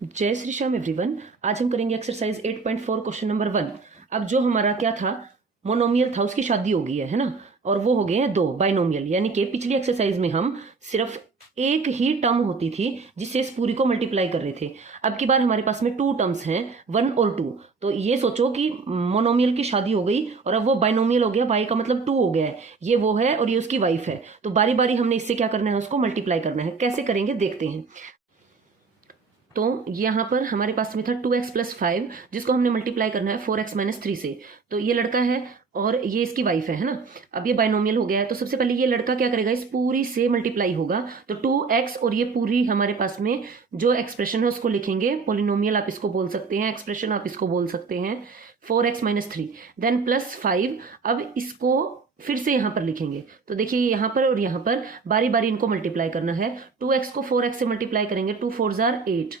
जय श्री श्याम एवरीवन। आज हम करेंगे एक्सरसाइज 8.4 क्वेश्चन नंबर 1। अब जो हमारा क्या था, मोनोमियल था, उसकी शादी हो गई है ना, और वो हो गए हैं दो बाइनोमियल। यानी कि पिछली एक्सरसाइज में हम सिर्फ एक ही टर्म होती थी जिससे इस पूरी को मल्टीप्लाई कर रहे थे। अब की बार हमारे पास में टू टर्म्स हैं, 1 और 2। तो ये सोचो कि मोनोमियल की शादी हो गई और अब वो बाइनोमियल हो गया, बाई का मतलब 2 हो गया है। ये वो है और ये उसकी वाइफ है। तो बारी बारी हमने इससे क्या करना है, उसको मल्टीप्लाई करना है। कैसे करेंगे देखते हैं। तो यहाँ पर हमारे पास में था 2x प्लस 5, जिसको हमने मल्टीप्लाई करना है 4x माइनस 3 से। तो ये लड़का है और ये इसकी वाइफ है ना। अब ये बाइनोमियल हो गया है, तो सबसे पहले ये लड़का क्या करेगा, इस पूरी से मल्टीप्लाई होगा। तो 2x और ये पूरी हमारे पास में जो एक्सप्रेशन है उसको लिखेंगे। पोलिनोमियल आप इसको बोल सकते हैं, एक्सप्रेशन आप इसको बोल सकते हैं। 4x minus 3 then plus 5। अब इसको फिर से यहाँ पर लिखेंगे। तो देखिए यहाँ पर और यहाँ पर बारी बारी इनको मल्टीप्लाई करना है। 2x को 4x से मल्टीप्लाई करेंगे, 2 4 जार 8।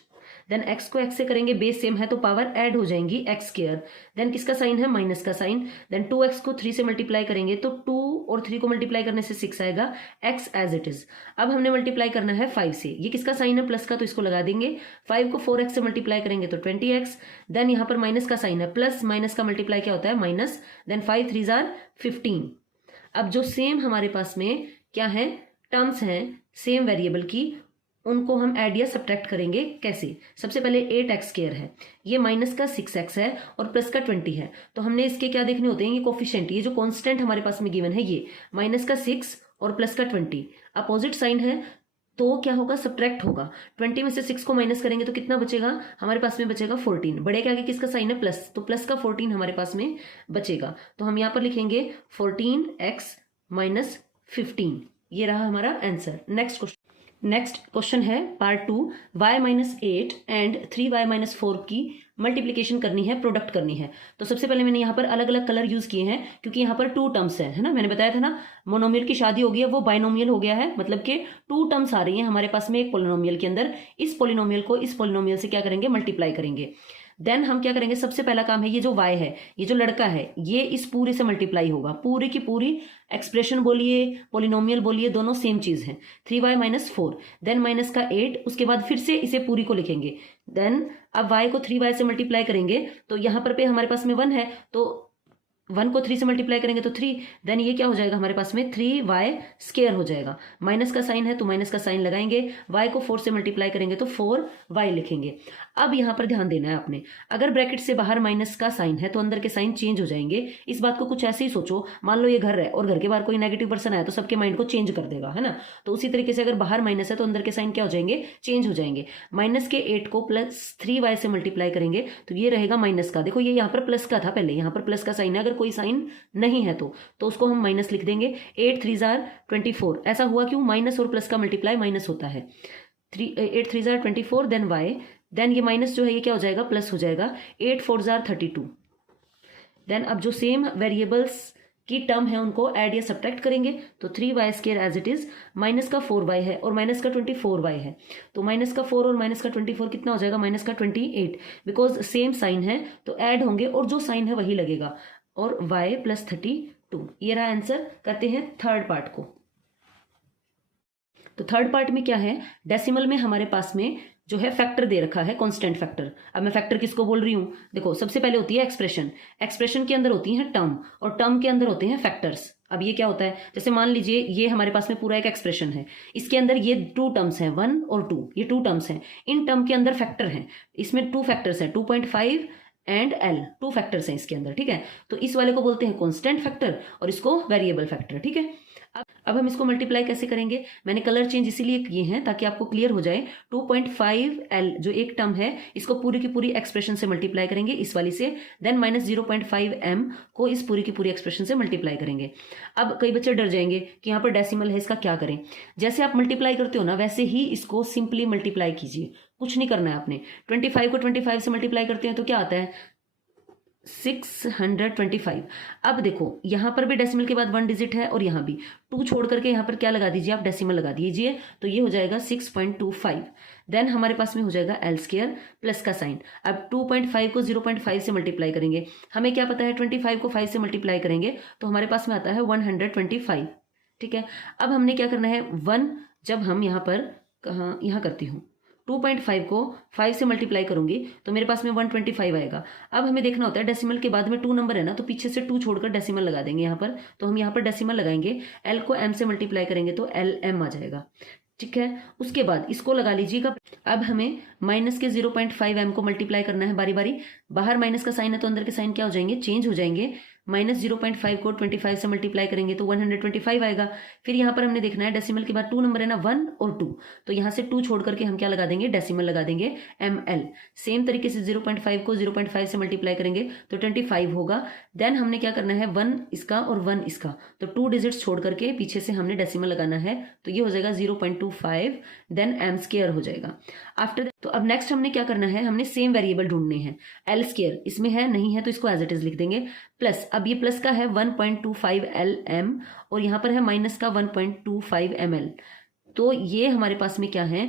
देन x को x से करेंगे, बेस सेम है तो पावर ऐड हो जाएंगी, x स्क्वायर। देन किसका साइन है, माइनस का साइन। देन 2x को 3 से मल्टीप्लाई करेंगे तो 2 और 3 को मल्टीप्लाई करने से 6 आएगा, x एज इट इज। अब हमने मल्टीप्लाई करना है 5 से। ये किसका साइन है, प्लस का, तो इसको लगा देंगे। 5 को 4x से मल्टीप्लाई करेंगे तो 20x। देन यहाँ पर माइनस का साइन है, प्लस माइनस का मल्टीप्लाई क्या होता है, माइनस। Then 5 3 jar 15। अब जो सेम हमारे पास में क्या है, टर्म्स हैं सेम वेरिएबल की, उनको हम ऐड या सब्ट्रैक्ट करेंगे। कैसे, सबसे पहले 8x स्क्वायर है, ये माइनस का 6x है और प्लस का 20 है। तो हमने इसके क्या देखने होते हैं, ये कोफिशिएंट, ये जो कांस्टेंट हमारे पास में गिवन है, ये माइनस का 6 और प्लस का 20 अपोजिट साइन है। तो क्या होगा, सब्ट्रैक्ट होगा। 20 में से 6 को माइनस करेंगे तो कितना बचेगा, हमारे पास में बचेगा 14। बड़े के आगे किसका साइन है, प्लस, तो प्लस का 14 हमारे पास में बचेगा। तो हम यहाँ पर लिखेंगे 14x माइनस 15। ये रहा हमारा आंसर। नेक्स्ट क्वेश्चन है part 2। y minus 8 and 3y minus 4 की मल्टीप्लीकेशन करनी है, प्रोडक्ट करनी है। तो सबसे पहले मैंने यहाँ पर अलग अलग कलर यूज किए हैं क्योंकि यहाँ पर टू टर्म्स है ना। मैंने बताया था ना, मोनोमियल की शादी हो गई है, वो बाइनोमियल हो गया है, मतलब कि टू टर्म्स आ रही हैं हमारे पास में एक पोलिनोमियल के अंदर। इस पोलिनोमियल को इस पोलिनोमियल से क्या करेंगे, मल्टीप्लाई करेंगे। देन हम क्या करेंगे, सबसे पहला काम है, ये जो y है, ये जो लड़का है, ये इस पूरी से मल्टीप्लाई होगा। पूरी की पूरी एक्सप्रेशन बोलिए, पोलिनोमियल बोलिए, दोनों सेम चीज है। 3y माइनस 4 देन माइनस का 8, उसके बाद फिर से इसे पूरी को लिखेंगे। देन अब y को 3y से मल्टीप्लाई करेंगे तो यहाँ पर पे हमारे पास में 1 है, तो 1 को 3 से मल्टीप्लाई करेंगे तो 3। देन ये क्या हो जाएगा हमारे पास में, 3y स्क्वायर हो जाएगा। माइनस का साइन है तो माइनस का साइन लगाएंगे। y को 4 से मल्टीप्लाई करेंगे तो 4y लिखेंगे। अब यहाँ पर ध्यान देना है आपने, अगर ब्रैकेट से बाहर माइनस का साइन है तो अंदर के साइन चेंज हो जाएंगे। इस बात को कुछ ऐसे ही सोचो, मान लो ये घर है और घर के बाहर कोई नेगेटिव पर्सन आया तो सबके माइंड को चेंज कर देगा, है ना। तो उसी तरीके से अगर बाहर माइनस है तो अंदर के साइन क्या हो जाएंगे, चेंज हो जाएंगे। माइनस के 8 को प्लस 3y से मल्टीप्लाई करेंगे तो ये रहेगा माइनस का। देखो ये यहाँ पर प्लस का था, पहले यहाँ पर प्लस का साइन है, अगर कोई साइन नहीं है तो उसको हम माइनस लिख देंगे। 8 3 जार 24। ऐसा हुआ क्यों, माइनस और प्लस का मल्टीप्लाई माइनस होता है। 8 3 जार 24 देन y, देन ये माइनस जो है ये क्या हो जाएगा, प्लस हो जाएगा। 8 4 जार 32। देन अब जो सेम वेरिएबल्स की टर्म है उनको ऐड या सब्ट्रैक्ट करेंगे। तो 3y square as it is, minus का 4y है और माइनस का 24y है। तो माइनस का 4 और माइनस का 24 कितना हो जाएगा, माइनस का 28। बिकॉज सेम साइन है तो ऐड होंगे और जो साइन है वही लगेगा। और y प्लस 32, ये रहा आंसर। करते हैं थर्ड पार्ट को। तो थर्ड पार्ट में क्या है, डेसिमल में हमारे पास में जो है फैक्टर दे रखा है, कांस्टेंट फैक्टर। अब मैं फैक्टर किसको बोल रही हूं, देखो सबसे पहले होती है एक्सप्रेशन। एक्सप्रेशन के अंदर होती है टर्म और टर्म के अंदर होते हैं फैक्टर्स। अब ये क्या होता है, जैसे मान लीजिए ये हमारे पास में पूरा एक एक्सप्रेशन है, इसके अंदर ये टू टर्म्स हैं, 1 और 2, ये टू टर्म्स हैं। इन टर्म के अंदर फैक्टर हैं, इसमें 2 फैक्टर्स हैं, 2.5 एंड l, 2 फैक्टर्स हैं इसके अंदर, ठीक है। तो इस वाले को बोलते हैं कांस्टेंट फैक्टर और इसको वेरिएबल फैक्टर, ठीक है। अब हम इसको मल्टीप्लाई कैसे करेंगे, मैंने कलर चेंज इसीलिए किए हैं ताकि आपको क्लियर हो जाए। 2.5l जो एक टर्म है, इसको पूरी की पूरी एक्सप्रेशन से मल्टीप्लाई करेंगे, इस वाली से। देन माइनस 0.5m को इस पूरी की पूरी एक्सप्रेशन से मल्टीप्लाई करेंगे। अब कई बच्चे डर जाएंगे कि यहाँ पर डेसिमल है, इसका क्या करें। जैसे आप मल्टीप्लाई करते हो ना, वैसे ही इसको सिंपली मल्टीप्लाई कीजिए, कुछ नहीं करना है आपने। 25 को 25 से मल्टीप्लाई करते हैं तो क्या आता है, 625। अब देखो यहाँ पर भी डेसिमल के बाद 1 डिजिट है और यहाँ भी 2 छोड़ करके यहाँ पर क्या लगा दीजिए, आप डेसिमल लगा दीजिए, तो ये हो जाएगा 6.25। देन हमारे पास में हो जाएगा l स्क्वायर प्लस का साइन। अब 2.5 को 0.5 से मल्टीप्लाई करेंगे, हमें क्या पता है 25 को 5 से मल्टीप्लाई करेंगे तो हमारे पास में आता है 125, ठीक है। अब हमने क्या करना है, 1 जब हम यहाँ पर कहाँ, यहाँ करती हूँ 2.5 को 5 से मल्टीप्लाई करूंगी तो मेरे पास में 125 आएगा। अब हमें देखना होता है डेसिमल के बाद में 2 नंबर है ना, तो पीछे से 2 छोड़कर डेसिमल लगा देंगे यहाँ पर। तो हम यहाँ पर डेसिमल लगाएंगे, एल को एम से मल्टीप्लाई करेंगे तो एल एम आ जाएगा। ठीक है, उसके बाद इसको लगा लीजिएगा। अब हमें माइनस के 0.5 एम को मल्टीप्लाई करना है बारी बारी। बाहर माइनस का साइन है तो अंदर के साइन क्या हो जाएंगे, चेंज हो जाएंगे। माइनस 0.5 को 25 से मल्टीप्लाई करेंगे तो 125 आएगा। फिर यहाँ पर हमने देखना है डेसिमल के बाद 2 नंबर है ना, 1 और 2, तो यहाँ से 2 छोड़ करके हम क्या लगा देंगे, डेसिमल लगा देंगे ml। सेम तरीके से 0.5 को 0.5 से मल्टीप्लाई करेंगे तो 25 होगा। देन हमने क्या करना है, 1 इसका और 1 इसका, तो 2 डिजिट्स छोड़ करके पीछे से हमने डेसिमल लगाना है, तो ये हो जाएगा 0.25, देन m स्क्वायर हो जाएगा। आफ्टर तो अब नेक्स्ट हमने क्या करना है, हमने सेम वेरिएबल ढूंढने हैं। एल स्क्वायर इसमें है नहीं है तो इसको एज इट इज लिख देंगे, प्लस अब ये प्लस का है 1.25 LM और यहाँ पर है माइनस का 1.25 ml। तो ये हमारे पास में क्या है,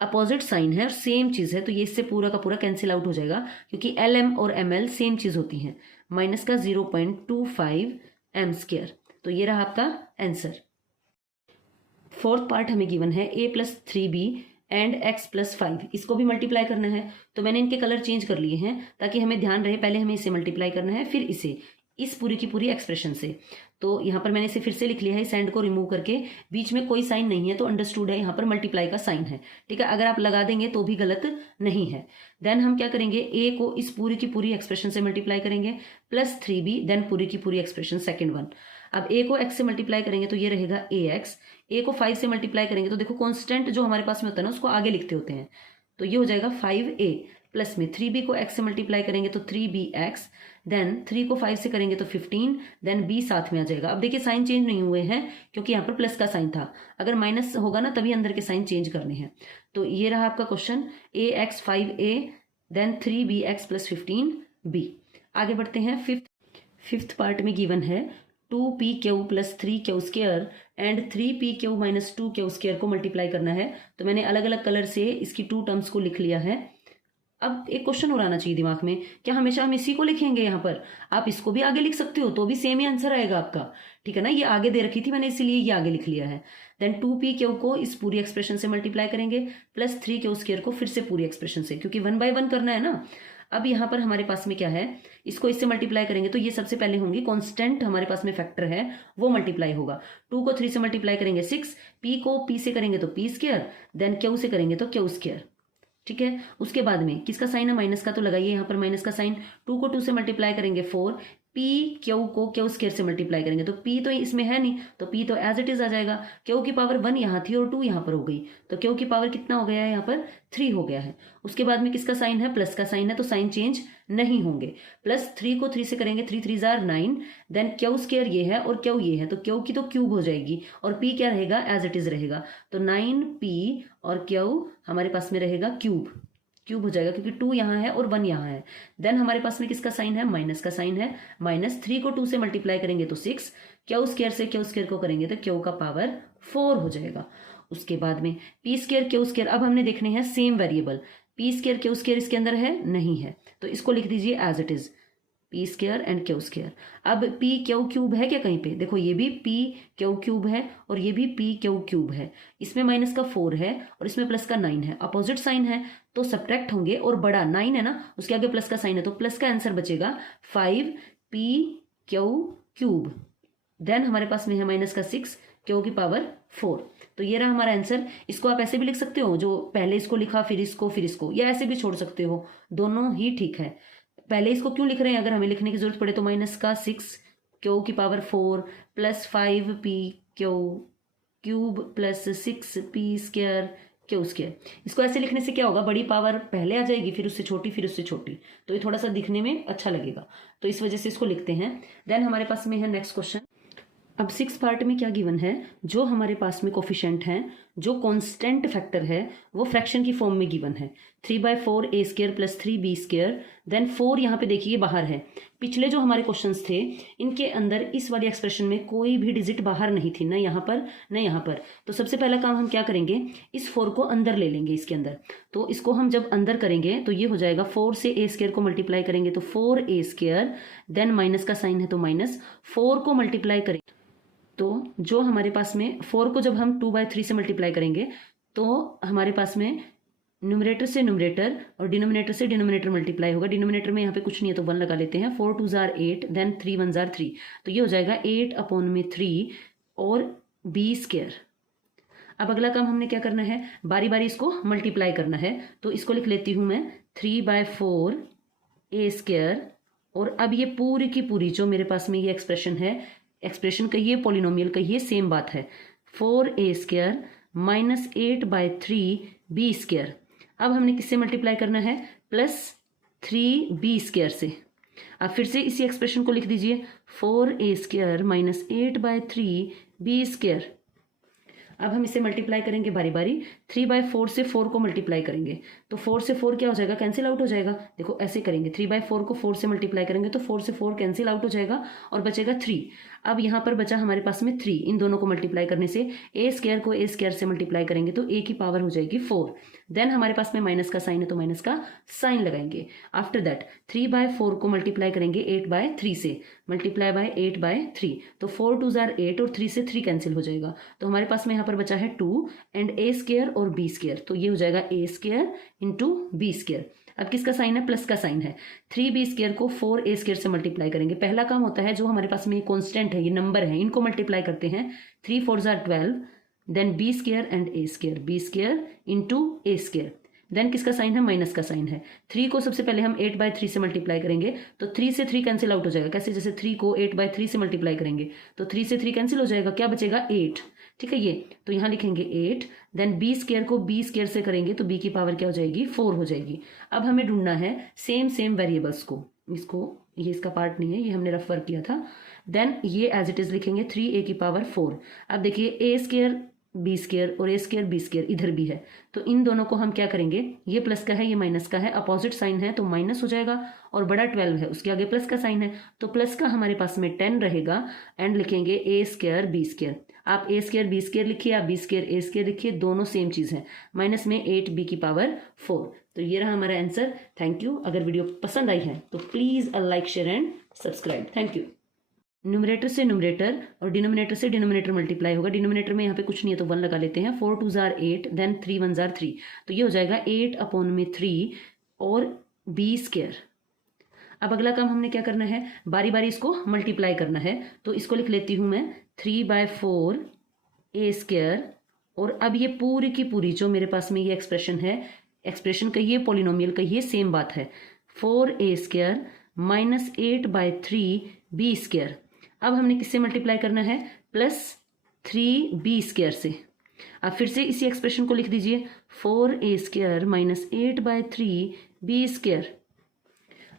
अपोजिट साइन है और सेम चीज है, तो ये इससे पूरा का पूरा कैंसिल आउट हो जाएगा क्योंकि LM और ML सेम चीज होती है। माइनस का 0.25 m स्क्वायर, तो ये रहा आपका आंसर। फोर्थ पार्ट हमें गिवन है a + 3b एंड x + 5, इसको भी मल्टीप्लाई करना है। तो मैंने इनके कलर चेंज कर लिए हैं ताकि हमें ध्यान रहे, पहले हमें इसे मल्टीप्लाई करना है फिर इसे, इस पूरी की पूरी एक्सप्रेशन से। तो यहाँ पर मैंने इसे फिर से लिख लिया है, इस एंड को रिमूव करके, बीच में कोई साइन नहीं है तो अंडरस्टूड है, यहाँ पर मल्टीप्लाई का साइन है। ठीक है, अगर आप लगा देंगे तो भी गलत नहीं है। देन हम क्या करेंगे, a को इस पूरी की पूरी एक्सप्रेशन से मल्टीप्लाई करेंगे प्लस 3b, देन पूरी की पूरी एक्सप्रेशन सेकेंड वन। अब a को x से मल्टीप्लाई करेंगे तो ये रहेगा ax, a को 5 से मल्टीप्लाई करेंगे तो देखो कांस्टेंट जो हमारे पास में होता है ना उसको आगे लिखते होते हैं, तो ये हो जाएगा 5a, प्लस में 3b को x से मल्टीप्लाई करेंगे तो 3bx, देन 3 को 5 से करेंगे तो 15, देन b साथ में आ जाएगा। अब देखिए साइन चेंज नहीं हुए हैं क्योंकि यहाँ पर प्लस का साइन था, अगर माइनस होगा ना तभी अंदर के साइन चेंज करने हैं। तो ये रहा आपका question, ax 5a, then 3bx + 15b। आगे बढ़ते हैं, फिफ्थ पार्ट में गिवन है 2pq + 3q square and 3pq - 2q square को मल्टीप्लाई करना है। तो मैंने अलग अलग कलर से इसकी 2 टर्म्स को लिख लिया है। अब एक क्वेश्चन और आना चाहिए दिमाग में, क्या हमेशा हम इसी को लिखेंगे यहाँ पर? आप इसको भी आगे लिख सकते हो तो भी सेम ही आंसर आएगा आपका। ठीक है ना, ये आगे दे रखी थी मैंने इसीलिए ये आगे लिख लिया है। देन 2pq को इस पूरी एक्सप्रेशन से मल्टीप्लाई करेंगे प्लस 3q स्क्वायर को फिर से पूरी एक्सप्रेशन से, क्योंकि 1 by 1 करना है ना। अब यहाँ पर हमारे पास में क्या है, इसको इससे मल्टीप्लाई करेंगे तो ये सबसे पहले होंगी कांस्टेंट, हमारे पास में फैक्टर है वो मल्टीप्लाई होगा। 2 को 3 से मल्टीप्लाई करेंगे 6, p को p से करेंगे तो p स्क्वायर, देन q से करेंगे तो q स्क्वायर। ठीक है, उसके बाद में किसका साइन है, माइनस का, तो लगाइए यहाँ पर माइनस का साइन। 2 को 2 से मल्टीप्लाई करेंगे 4, p q को q स्क्वायर से मल्टीप्लाई करेंगे तो p तो इसमें है नहीं तो p तो एज इट इज आ जाएगा। q की पावर 1 यहाँ थी और 2 यहाँ पर हो गई, तो q की पावर कितना हो गया है, यहाँ पर 3 हो गया है। उसके बाद में किसका साइन है, प्लस का साइन है, तो साइन चेंज नहीं होंगे। प्लस 3 को 3 से करेंगे 3 3 जार 9, देन q स्क्वायर ये है और q ये है, तो q की तो क्यूब हो जाएगी और p क्या रहेगा, एज इट इज रहेगा। तो 9p और q हमारे पास में रहेगा क्यूब हो जाएगा क्योंकि 2 यहाँ है और 1 यहाँ है। देन हमारे पास में किसका साइन है, माइनस का साइन है। माइनस 3 को 2 से मल्टीप्लाई करेंगे तो 6, q स्क्वायर से q स्क्वायर को करेंगे तो q का पावर 4 हो जाएगा। उसके बाद में p स्क्वायर q स्क्वायर, अब हमने देखने हैं same variable, p square q square इसके अंदर है नहीं है, तो इसको लिख दीजिए as it is, p square and q square. अब p q क्यूब है क्या कहीं पे, देखो ये भी p q क्यूब है और ये भी p q क्यूब है, इसमें माइनस का 4 है और इसमें प्लस का 9 है, अपोजिट साइन है तो सब्ट्रैक्ट होंगे, और बड़ा 9 है ना उसके आगे प्लस का साइन है तो प्लस का आंसर बचेगा 5p q क्यूब। देन हमारे पास में है माइनस का 6 q की पावर 4। तो ये रहा हमारा आंसर। इसको आप ऐसे भी लिख सकते हो, जो पहले इसको लिखा फिर इसको, या ऐसे भी छोड़ सकते हो, दोनों ही ठीक है। पहले इसको क्यों लिख रहे हैं, अगर हमें लिखने की जरूरत पड़े तो माइनस का 6 q की power 4 plus 5p q cube plus 6p square q square. इसको ऐसे लिखने से क्या होगा, बड़ी पावर पहले आ जाएगी फिर उससे छोटी, तो ये थोड़ा सा दिखने में अच्छा लगेगा, तो इस वजह से इसको लिखते हैं। देन हमारे पास में है नेक्स्ट क्वेश्चन। अब 6 पार्ट में क्या गिवन है, जो हमारे पास में कोफिशिएंट हैं, जो कांस्टेंट फैक्टर है वो फ्रैक्शन की फॉर्म में गिवन है। 3/4 a square plus 3b square, then 4 यहाँ पे देखिए बाहर है। पिछले जो हमारे क्वेश्चंस थे इनके अंदर इस वाली एक्सप्रेशन में कोई भी डिजिट बाहर नहीं थी, ना यहाँ पर ना यहाँ पर। तो सबसे पहला काम हम क्या करेंगे, इस 4 को अंदर ले लेंगे इसके अंदर। तो इसको हम जब अंदर करेंगे तो ये हो जाएगा 4 से a स्क्वायर को मल्टीप्लाई करेंगे तो 4a स्क्वायर, देन माइनस का साइन है तो माइनस, 4 को मल्टीप्लाई करेंगे तो जो हमारे पास में 4 को जब हम 2/3 से मल्टीप्लाई करेंगे तो हमारे पास में न्यूमरेटर से न्यूमरेटर और डिनोमिनेटर से डिनोमिनेटर मल्टीप्लाई होगा। डिनोमिनेटर में यहाँ पे कुछ नहीं है तो 1 लगा लेते हैं। 4 2 जार 8 देन 3 1 जार 3, तो ये हो जाएगा 8/3 और b स्क्वायर। अब अगला काम हमने क्या करना है, बारी बारी इसको मल्टीप्लाई करना है। तो इसको लिख लेती हूँ मैं 3/4 a स्क्वायर, और अब ये पूरी की पूरी जो मेरे पास में ये एक्सप्रेशन है, एक्सप्रेशन कहिए पॉलिनोमियल कहिए, सेम बात है। 4a square minus 8/3 b square. अब हमने किससे मल्टीप्लाई करना है, प्लस 3b स्क्वायर से। अब फिर से इसी एक्सप्रेशन को लिख दीजिए 4a square minus 8/3 b square. अब हम इसे मल्टीप्लाई करेंगे बारी बारी। 3/4 से 4 को मल्टीप्लाई करेंगे तो 4 से 4 क्या हो जाएगा, कैंसिल आउट हो जाएगा। देखो ऐसे करेंगे, 3/4 को 4 से मल्टीप्लाई करेंगे तो 4 से 4 कैंसिल आउट हो जाएगा और बचेगा 3। अब यहाँ पर बचा हमारे पास में 3, इन दोनों को मल्टीप्लाई करने से a स्क्वायर को a स्क्वायर से मल्टीप्लाई करेंगे तो a की पावर हो जाएगी 4। देन हमारे पास में माइनस का साइन है तो माइनस का साइन लगाएंगे। आफ्टर दैट 3/4 को मल्टीप्लाई करेंगे 8/3 से, मल्टीप्लाई बाय 8/3, तो 4 2 जार 8 और 3 से 3 कैंसिल हो जाएगा। तो हमारे पास में यहाँ पर बचा है 2 एंड a स्क्वायर और b स्क्वायर, तो ये हो जाएगा a square into b square. अब किसका साइन है, प्लस का साइन है। 3b स्क्वायर को 4a स्क्वायर से मल्टीप्लाई करेंगे। पहला काम होता है जो हमारे पास में कॉन्स्टेंट है, ये नंबर है, इनको मल्टीप्लाई करते हैं। 3 4 जार 12 then b square and a square, b square into a square. Then किसका साइन है, माइनस का साइन है। 3 को सबसे पहले हम 8/3 से मल्टीप्लाई करेंगे तो 3 से 3 कैंसिल आउट हो जाएगा। कैसे, जैसे 3 को 8/3 से मल्टीप्लाई करेंगे तो 3 से 3 कैंसिल हो जाएगा, क्या बचेगा 8। ठीक है, ये तो यहाँ लिखेंगे 8। देन b स्क्वायर को b स्क्वायर से करेंगे तो b की पावर क्या हो जाएगी, 4 हो जाएगी। अब हमें ढूंढना है सेम वेरिएबल्स को, इसको, ये इसका पार्ट नहीं है, ये हमने रफ वर्क किया था। देन ये एज इट इज लिखेंगे 3a की पावर 4। अब देखिए a स्क्वायर b स्क्वायर और a स्क्वायर b स्क्वायर इधर भी है, तो इन दोनों को हम क्या करेंगे, ये प्लस का है ये माइनस का है, अपोजिट साइन है तो माइनस हो जाएगा, और बड़ा 12 है उसके आगे प्लस का साइन है तो प्लस का हमारे पास में 10 रहेगा एंड लिखेंगे a स्क्वायर b स्क्वायर। आप a स्क्वायर b स्क्वायर लिखिए, आप b स्क्वायर a स्क्वायर लिखिए, दोनों सेम चीज़ है। माइनस में 8b की पावर 4। तो ये रहा हमारा आंसर। Thank you. अगर वीडियो पसंद आई है तो please like share and subscribe. Thank you. Numerator से न्यूमरेटर और डिनोमिनेटर से डिनोमिनेटर मल्टीप्लाई होगा। डिनोमिनेटर में यहाँ पे कुछ नहीं है तो 1 लगा लेते हैं। 4 2 जार 8 देन 3 1 जार 3, तो ये हो जाएगा 8/3 और b स्क्वायर। अब अगला काम हमने क्या करना है, बारी बारी इसको मल्टीप्लाई करना है। तो इसको लिख लेती हूँ मैं 3/4 a स्क्वायर, और अब ये पूरी की पूरी जो मेरे पास में ये एक्सप्रेशन है, एक्सप्रेशन कहिए पॉलिनोमियल कहिए, सेम बात है। 4a square minus 8/3 b square. अब हमने किससे मल्टीप्लाई करना है, प्लस 3b स्क्वायर से। अब फिर से इसी एक्सप्रेशन को लिख दीजिए 4a square minus 8/3 b square.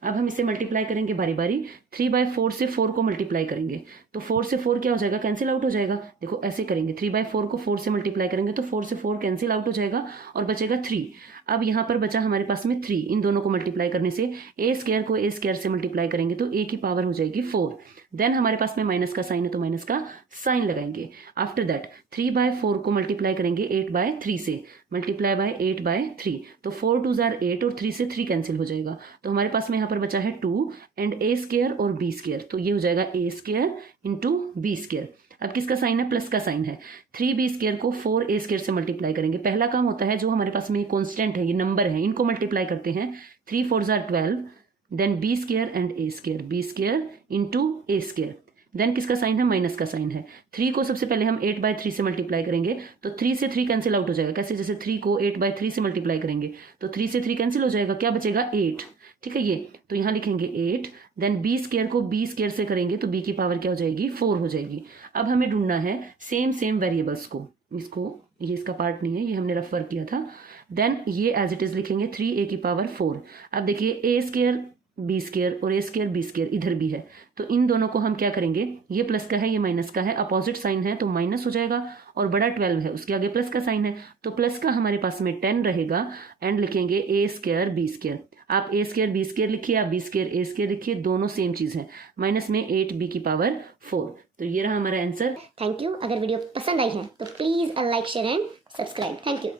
अब हम इसे मल्टीप्लाई करेंगे बारी बारी। 3/4 से 4 को मल्टीप्लाई करेंगे तो 4 से 4 क्या हो जाएगा, कैंसिल आउट हो जाएगा। देखो ऐसे करेंगे, 3/4 को 4 से मल्टीप्लाई करेंगे तो 4 से 4 कैंसिल आउट हो जाएगा और बचेगा 3। अब यहाँ पर बचा हमारे पास में 3, इन दोनों को मल्टीप्लाई करने से a स्क्वायर को a स्क्वायर से मल्टीप्लाई करेंगे तो a की पावर हो जाएगी 4। देन हमारे पास में माइनस का साइन है तो माइनस का साइन लगाएंगे। आफ्टर दैट 3/4 को मल्टीप्लाई करेंगे 8/3 से, मल्टीप्लाई बाय 8/3, तो 4 2 जार 8 और 3 से 3 कैंसिल हो जाएगा। तो हमारे पास में यहाँ पर बचा है 2 एंड a स्क्वायर और b स्क्वायर, तो ये हो जाएगा a square into b square. अब किसका साइन है, प्लस का साइन है। 3b स्क्वायर को 4a स्क्वायर से मल्टीप्लाई करेंगे। पहला काम होता है जो हमारे पास में कॉन्स्टेंट है, ये नंबर है, इनको मल्टीप्लाई करते हैं। 3 4 जार 12 then b square and a square, b square into a square. Then किसका साइन है, माइनस का साइन है। 3 को सबसे पहले हम 8/3 से मल्टीप्लाई करेंगे तो 3 से 3 कैंसिल आउट हो जाएगा। कैसे, जैसे 3 को 8/3 से मल्टीप्लाई करेंगे तो 3 से 3 कैंसिल हो जाएगा, क्या बचेगा 8। ठीक है, ये तो यहाँ लिखेंगे 8। देन b स्क्वायर को b स्क्वायर से करेंगे तो b की पावर क्या हो जाएगी, 4 हो जाएगी। अब हमें ढूंढना है सेम वेरिएबल्स को, इसको, ये इसका पार्ट नहीं है, ये हमने रफ वर्क किया था। देन ये एज इट इज लिखेंगे 3a की पावर 4। अब देखिए a स्क्वायर b स्क्वायर और a स्क्वायर b स्क्वायर इधर भी है, तो इन दोनों को हम क्या करेंगे, ये प्लस का है ये माइनस का है, अपोजिट साइन है तो माइनस हो जाएगा, और बड़ा 12 है उसके आगे प्लस का साइन है तो प्लस का हमारे पास में 10 रहेगा एंड लिखेंगे a स्क्वायर b स्क्वायर। आप a स्क्वायर b स्क्वायर लिखिए, आप b स्क्वायर a स्क्वायर लिखिए, दोनों सेम चीज़ है। माइनस में 8b की पावर 4। तो ये रहा हमारा आंसर। Thank you. अगर वीडियो पसंद आई है तो please like share and subscribe. Thank you.